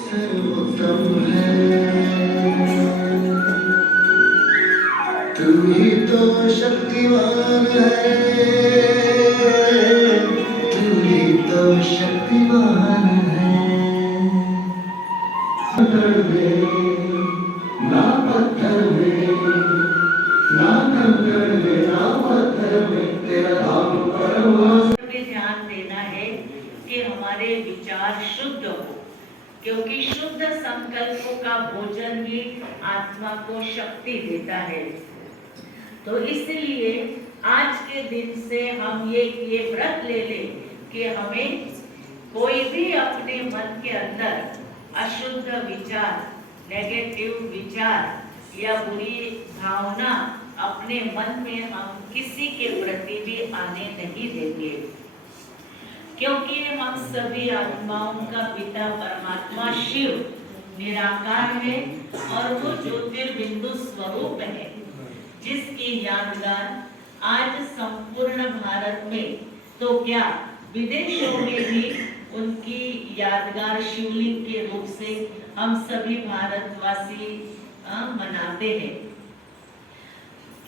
सर्वोत्तम है, तू ही तो शक्तिमान है, तू ही तो शक्तिमान है। पत्थर में ना पत्थर में ना कंकड़ में ना पत्थर में तेरा नाम परम। ध्यान देना है कि हमारे विचार शुद्ध हो, क्योंकि शुद्ध संकल्पों का भोजन ही आत्मा को शक्ति देता है। तो इसलिए आज के दिन से हम ये व्रत ले लें कि हमें कोई भी अपने मन के अंदर अशुद्ध विचार, नेगेटिव विचार या बुरी भावना अपने मन में हम किसी के प्रति भी आने नहीं देंगे, क्योंकि हम सभी आत्माओं का पिता परमात्मा शिव निराकार है और वो ज्योतिर्बिंदु स्वरूप है, जिसकी यादगार आज संपूर्ण भारत में तो क्या विदेशों में भी उनकी यादगार शिवलिंग के रूप से हम सभी भारतवासी मनाते हैं।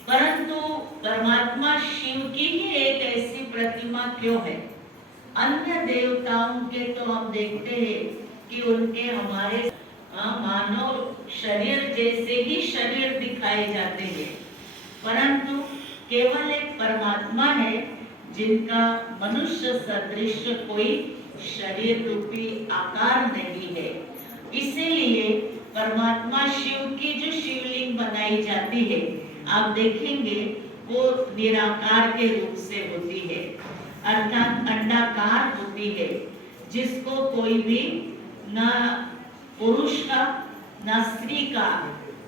परंतु परमात्मा शिव की ही एक ऐसी प्रतिमा क्यों है? अन्य देवताओं के तो हम देखते हैं कि उनके हमारे मानव शरीर जैसे ही शरीर दिखाए जाते हैं, परंतु केवल एक परमात्मा है जिनका मनुष्य सदृश कोई शरीर रूपी आकार नहीं है। इसीलिए परमात्मा शिव की जो शिवलिंग बनाई जाती है, आप देखेंगे वो निराकार के रूप से होती है, अर्थात अंडाकार होती है, जिसको कोई भी न पुरुष का न स्त्री का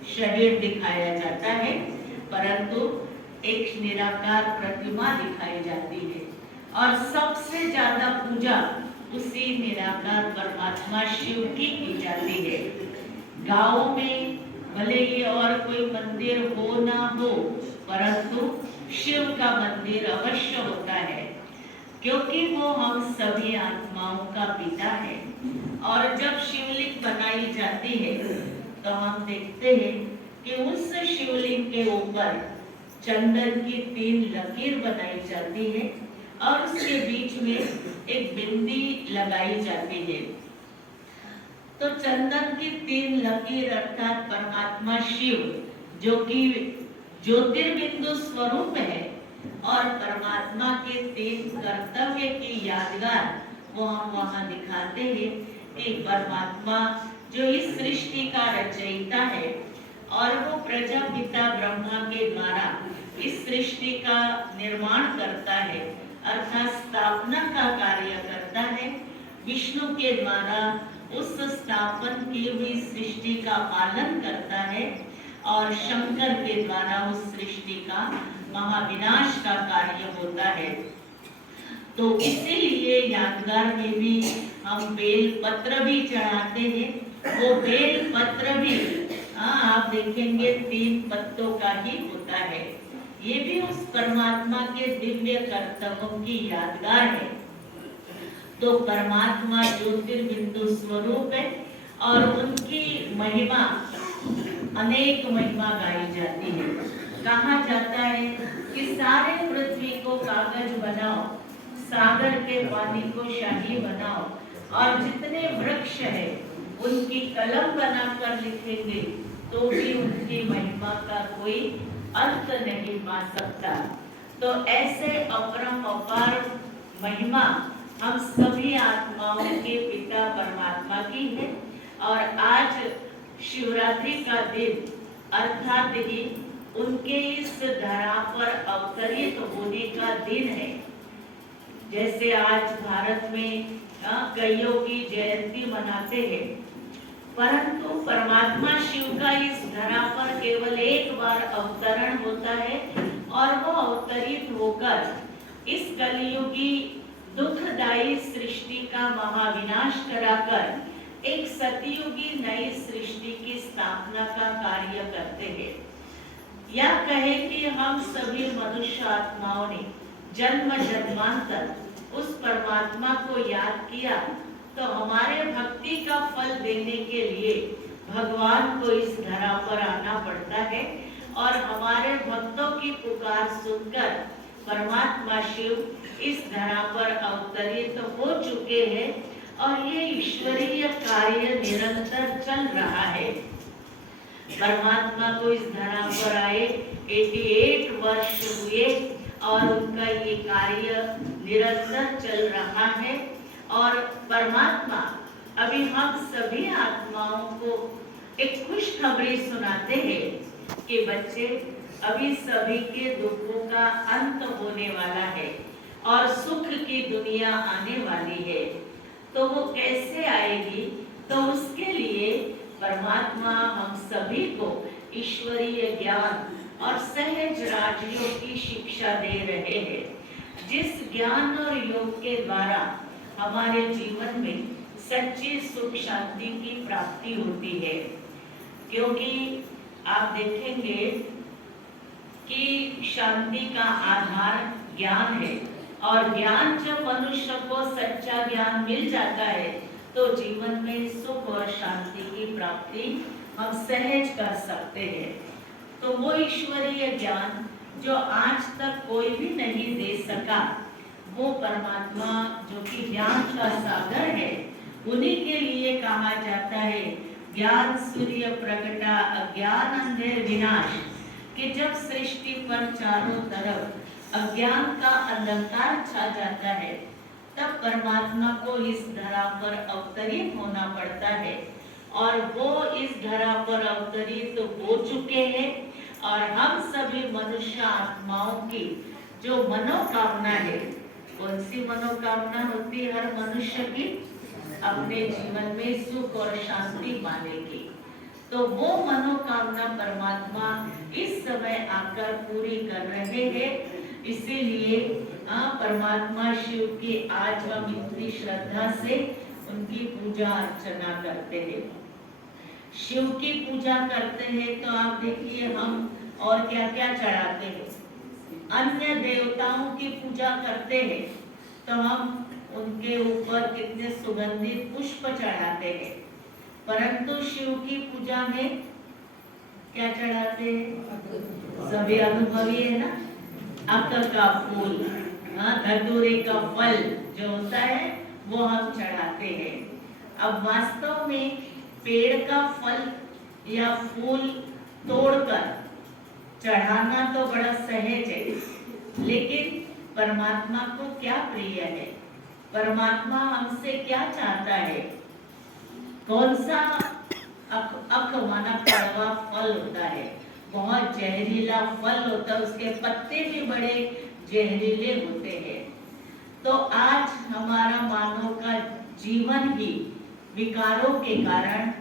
शरीर दिखाया जाता है, परंतु एक निराकार प्रतिमा दिखाई जाती है। और सबसे ज्यादा पूजा उसी निराकार परमात्मा शिव की जाती है। गाँव में भले ही और कोई मंदिर हो ना हो, परंतु शिव का मंदिर अवश्य होता है, क्योंकि वो हम सभी आत्माओं का पिता है। और जब शिवलिंग बनाई जाती है तो हम देखते हैं कि उस शिवलिंग के ऊपर चंदन की 3 लकीर बनाई जाती है और उसके बीच में एक बिंदी लगाई जाती है। तो चंदन की 3 लकीर अर्थात परमात्मा शिव, जो कि ज्योतिर्बिंदु स्वरूप है, और परमात्मा के 3 कर्तव्य की यादगार वो हम वहाँ दिखाते हैं कि परमात्मा जो इस सृष्टि का रचयिता है और वो प्रजापिता ब्रह्मा के द्वारा इस सृष्टि का निर्माण करता है, अर्थात स्थापना का कार्य करता है। विष्णु के द्वारा उस स्थापन की हुई सृष्टि का पालन करता है और शंकर के द्वारा उस सृष्टि का महाविनाश का कार्य होता है। तो इसीलिए यादगार में भी हम बेल पत्र भी चढ़ाते हैं। वो बेल पत्र भी आप देखेंगे 3 पत्तों का ही होता है। ये भी उस परमात्मा के दिव्य कर्तव्यों की यादगार है। तो परमात्मा ज्योतिर्बिंदु स्वरूप है और उनकी महिमा, अनेक महिमा गाई जाती है। कहा जाता है कि सारे पृथ्वी को कागज बनाओ, सागर के पानी को शाही बनाओ, और जितने वृक्ष है उनकी कलम बनाकर लिखेंगे तो भी उनकी महिमा का कोई अंत नहीं पा सकता। तो ऐसे अपरम अपार महिमा हम सभी आत्माओं के पिता परमात्मा की है। और आज शिवरात्रि का दिन अर्थात ही उनके इस धरा पर अवतरित होने का दिन है। जैसे आज भारत में कईयों की जयंती मनाते हैं, परंतु परमात्मा शिव का इस धरा पर केवल एक बार अवतरण होता है और वो अवतरित होकर इस कलियुगी दुखदायी सृष्टि का महाविनाश कराकर एक सतयुगी नई सृष्टि की स्थापना का कार्य करते हैं। या कहे कि हम सभी मनुष्य आत्माओं ने जन्म जन्मांतर उस परमात्मा को याद किया, तो हमारे भक्ति का फल देने के लिए भगवान को इस धरा पर आना पड़ता है। और हमारे भक्तों की पुकार सुनकर परमात्मा शिव इस धरा पर अवतरित हो चुके हैं और ये ईश्वरीय कार्य निरंतर चल रहा है। परमात्मा को इस धरा पर आए 88 वर्ष हुए और उनका ये कार्य निरंतर चल रहा है। और परमात्मा अभी हम सभी आत्माओं को एक खुशखबरी सुनाते हैं कि बच्चे, अभी सभी के दुखों का अंत होने वाला है और सुख की दुनिया आने वाली है। तो वो कैसे आएगी? तो उसके लिए परमात्मा हम सभी को ईश्वरीय ज्ञान और सहज राजयोग की शिक्षा दे रहे हैं, जिस ज्ञान और योग के द्वारा हमारे जीवन में सच्ची सुख शांति की प्राप्ति होती है। क्योंकि आप देखेंगे कि शांति का आधार ज्ञान है और ज्ञान जब मनुष्य को सच्चा ज्ञान मिल जाता है तो जीवन में सुख और शांति की प्राप्ति हम सहज कर सकते हैं। तो वो ईश्वरीय ज्ञान जो आज तक कोई भी नहीं दे सका, वो परमात्मा जो कि ज्ञान का सागर है, उन्हीं के लिए कहा जाता है ज्ञान सूर्य प्रगटा अज्ञान अंधेर विनाश। कि जब सृष्टि पर चारों तरफ अज्ञान का अंधकार छा जाता है, तब परमात्मा को इस धरा पर अवतरित होना पड़ता है। और वो इस धरा पर अवतरित हो चुके हैं और हम सभी मनुष्य आत्माओं की जो मनोकामना है, कौन सी मनोकामना होती है हर मनुष्य की? अपने जीवन में सुख और शांति पाने की। तो वो मनोकामना परमात्मा इस समय आकर पूरी कर रहे हैं। इसीलिए परमात्मा शिव की आज हम इतनी श्रद्धा से उनकी पूजा अर्चना करते हैं। शिव की पूजा करते हैं तो आप देखिए हम और क्या क्या चढ़ाते हैं। अन्य देवताओं की पूजा करते हैं तो हम उनके ऊपर कितने सुगंधित पुष्प चढ़ाते हैं, परंतु शिव की पूजा में क्या चढ़ाते हैं? सभी अनुभवी है ना, अक का फूल, धतूरे का फल जो होता है वो हम चढ़ाते हैं। अब वास्तव में पेड़ का फल या फूल तोड़कर चढ़ाना तो बड़ा सहज है, लेकिन परमात्मा को क्या प्रिय है? परमात्मा हमसे क्या चाहता है? कौन सा अक माना कड़वा फल होता है, बहुत जहरीला फल होता है, उसके पत्ते भी बड़े जहरीले होते हैं। तो आज हमारा मानव का जीवन ही विकारों के कारण,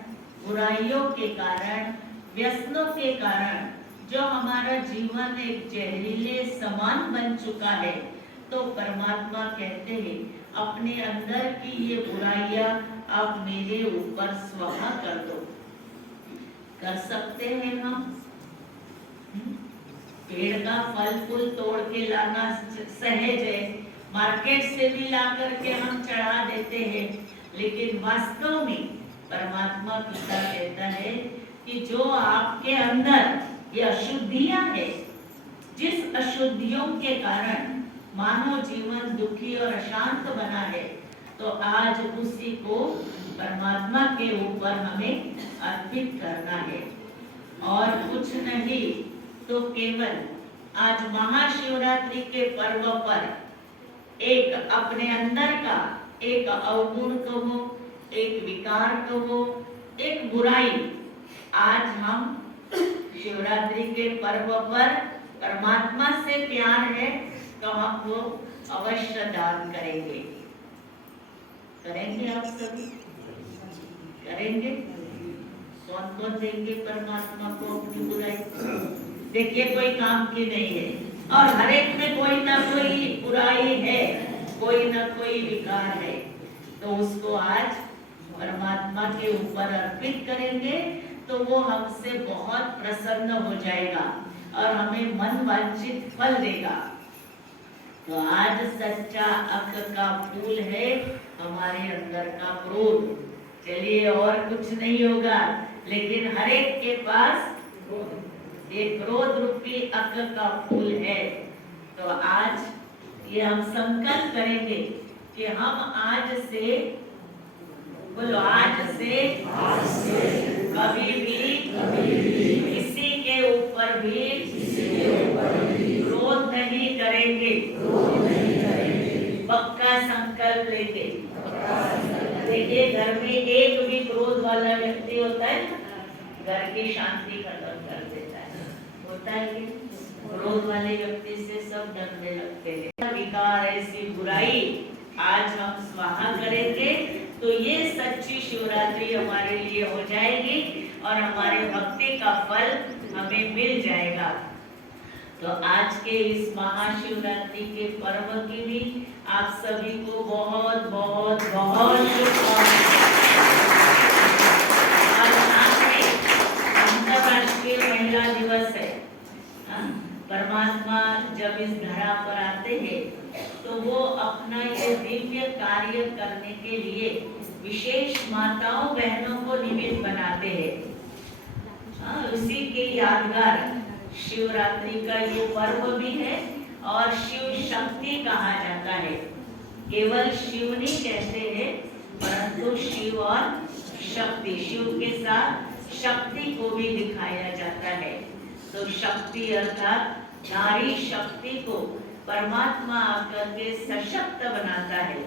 बुराइयों के कारण, व्यसनों के कारण जो हमारा जीवन एक जहरीले समान बन चुका है, तो परमात्मा कहते हैं अपने अंदर की ये बुराइयां आप मेरे ऊपर स्वाहा कर दो। कर सकते हैं हम? पेड़ का फल फूल तोड़ के लाना सहज है, मार्केट से भी ला करके हम चढ़ा देते हैं, लेकिन वास्तव में परमात्मा पिता कहता है कि जो आपके अंदर ये अशुद्धियां है, जिस अशुद्धियों के कारण मानव जीवन दुखी और अशांत बना है, तो आज उसी को परमात्मा के ऊपर हमें अर्पित करना है। और कुछ नहीं तो केवल आज महाशिवरात्रि के पर्व पर एक अपने अंदर का एक अवगुण कहो, एक विकार कहो, एक बुराई, आज हम शिवरात्रि के पर्व पर परमात्मा से प्यार है तो हम वो अवश्य दान करेंगे। करेंगे आप सभी? करेंगे? कौन कौन देंगे परमात्मा को अपनी बुराई? देखिए कोई काम की नहीं है और हर एक में कोई ना कोई बुराई है, कोई ना कोई विकार है, तो उसको आज परमात्मा के ऊपर अर्पित करेंगे तो वो हमसे बहुत प्रसन्न हो जाएगा और हमें मन वांछित फल देगा। तो आज सच्चा अक्क का फूल है हमारे अंदर का क्रोध। चलिए और कुछ नहीं होगा, लेकिन हर एक के पास ये क्रोध रूपी अक्क का फूल है। तो आज ये हम संकल्प करेंगे कि हम आज से, बोलो आज से कभी भी किसी के ऊपर भी क्रोध नहीं करेंगे। पक्का संकल्प लेंगे। देखिए घर में एक भी क्रोध वाला व्यक्ति होता है, घर की शांति खत्म कर देता है। होता है कि क्रोध वाले व्यक्ति से सब डरने लगते हैं। विकार ऐसी बुराई आज हम स्वाहा करेंगे तो ये सच्ची शिवरात्रि हमारे लिए हो जाएगी और हमारे भक्ति का फल हमें मिल जाएगा। तो आज के इस महाशिवरात्रि के पर्व की भी आप सभी को बहुत बहुत बहुत शुभकामनाएं। अंतर्राष्ट्रीय महिला दिवस है। परमात्मा जब इस धरा पर आते हैं तो वो अपना ये दिव्य कार्य करने के लिए विशेष माताओं बहनों को निमित्त बनाते हैं। उसी के यादगार शिवरात्रि का ये पर्व भी है और शिव शक्ति कहा जाता है। केवल शिव नहीं कहते हैं, परंतु शिव और शक्ति, शिव के साथ शक्ति को भी दिखाया जाता है। तो शक्ति अर्थात नारी शक्ति को परमात्मा आकर के सशक्त बनाता है।